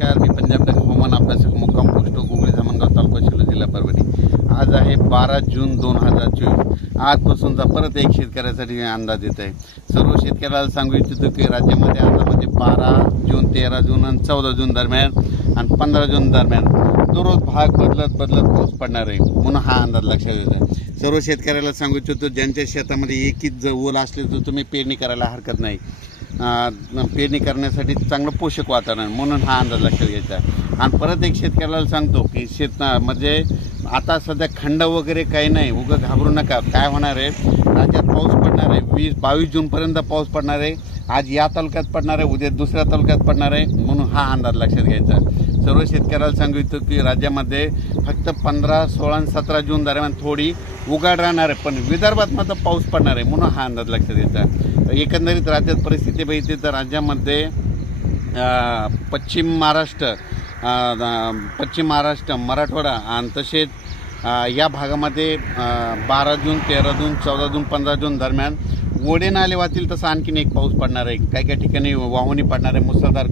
नमस्कार, मी पंजाब डक हवामान अभ्यासक मुक्काम पोस्ट गुगळी धामणगाव तालुका शिल्लोड जिल्हा परभणी। आज आहे 12 जून 2024। आजपासूनचा परत एक शेतकऱ्यासाठी अंदाज येत आहे। सर्व शेतकऱ्याला सांगू इच्छितो की राज्यामध्ये आता 12 जून 13 जून आणि 14 जून दरम्यान आणि 15 जून दरम्यान दररोज भाग बदलत पाऊस पडणार आहे, म्हणून हा अंदाज लक्षात येत आहे। सर्व शेतकऱ्याला सांगू इच्छितो ज्यांच्या शेतामध्ये एकच ओल असले तर तुम्ही पेरणी करायला हरकत नाही। पेरणी करण्यासाठी चांगलं पोषक वातावरण, म्हणून हा अंदाज लक्षात घ्यायचा। आणि परत एक शेतकऱ्याला सांगतो की म्हणजे आता सध्या खंड वगैरे काही नाही, उगं घाबरू नका। काय होणार आहे, राज्यात पाऊस पडणार आहे, 20-22 जूनपर्यंत पाऊस पडणार आहे। आज या तालुक्यात पडणार आहे, उद्या दुसऱ्या तालुक्यात पडणार आहे, म्हणून हा अंदाज लक्षात घ्यायचा। सर्व शेतकऱ्याला सांगितलं की राज्यामध्ये फक्त 15, 16 आणि 17 जून दरम्यान थोडी उघाड राहणार आहे, पण विदर्भात मात्र पाऊस पडणार आहे, म्हणून हा अंदाज लक्षात घ्यायचा। एकंदरीत राज्यात परिस्थिती बघितली तर राज्यामध्ये पश्चिम महाराष्ट्र, मराठवाडा आणि तसेच या भागामध्ये 12 जून 13 जून 14 जून 15 जून दरम्यान ओढे नाले वाहतील तसं आणखीन एक पाऊस पडणार आहे। काही ठिकाणी वाहुणी पडणार आहे, मुसळधार,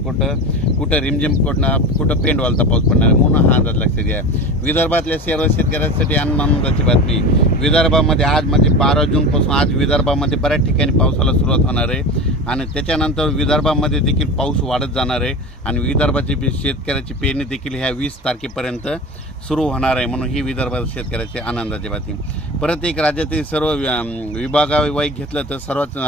कुठं रिमझिम, कुठं पेंडवालता पाऊस पडणार आहे, म्हणून हा अंदाज लक्षात घ्या। विदर्भातल्या सर्व शेतकऱ्यांसाठी आनंदाची बातमी, विदर्भामध्ये आज म्हणजे 12 जूनपासून आज विदर्भामध्ये बऱ्याच ठिकाणी पावसाला सुरुवात होणार आहे आणि त्याच्यानंतर विदर्भामध्ये देखील पाऊस वाढत जाणार आहे आणि विदर्भाची शेतकऱ्याची पेरणी देखील ह्या 20 तारखेपर्यंत सुरू होणार आहे, म्हणून ही विदर्भात शेतकऱ्याची आनंदाची बातमी। परत एक राज्यातील सर्व विभागावाईज घेतलं तर सर्वात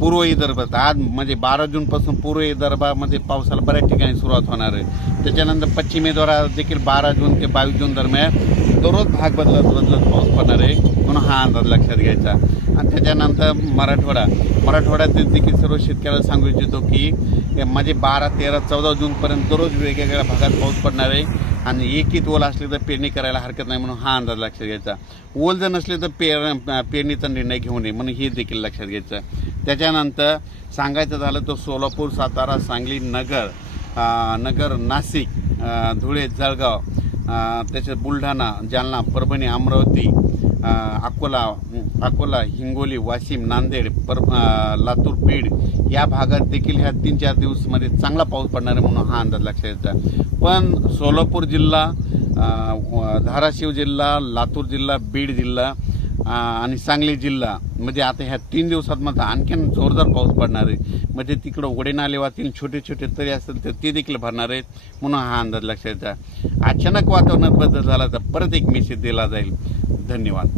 पूर्व विदर्भात आज म्हणजे 12 जूनपासून पूर्व विदर्भामध्ये पावसाला बऱ्याच ठिकाणी सुरुवात होणार आहे। त्याच्यानंतर पश्चिम विदर्भात देखील 12 जून ते 22 जून दरम्यान दररोज भाग बदलत पाऊस पडणार आहे, म्हणून हा अंदाज लक्षात घ्यायचा। आणि त्याच्यानंतर मराठवाड्यात देखील सर्व शेतकऱ्याला सांगू इच्छितो की म्हणजे 12, 13, 14 जूनपर्यंत दररोज वेगवेगळ्या भागात पाऊस पडणार आहे आणि एकच ओल असले तर पेरणी करायला हरकत नाही, म्हणून हा अंदाज लक्षात घ्यायचा। ओल जर नसले तर पेरणीचा निर्णय घेऊ नये, म्हणून हे देखील लक्षात घ्यायचं। त्याच्यानंतर सांगायचं झालं तर सोलापूर, सातारा, सांगली, नगर, नाशिक, धुळे, जळगाव, त्याच्यात बुलढाणा, जालना, परभणी, अमरावती, अकोला, हिंगोली, वाशिम, नांदेड, लातूर, बीड या भागात देखील ह्या 3-4 दिवसामध्ये चांगला पाऊस पडणार आहे, म्हणून हा अंदाज लक्षात घ्यायचा। पण सोलापूर जिल्हा, धाराशिव जिल्हा, लातूर जिल्हा, बीड जिल्हा आणि सांगली जिल्हा म्हणजे आता ह्या 3 दिवसात मात्र आणखीन जोरदार पाऊस पडणार आहे, म्हणजे तिकडं ओढे नाले वाहतील, छोटे तरी असेल तर ते देखील भरणार आहेत, म्हणून हा अंदाज लक्षात घ्यायचा। अचानक वातावरणात बदल झाला तर परत एक मेसेज दिला जाईल। धन्यवाद।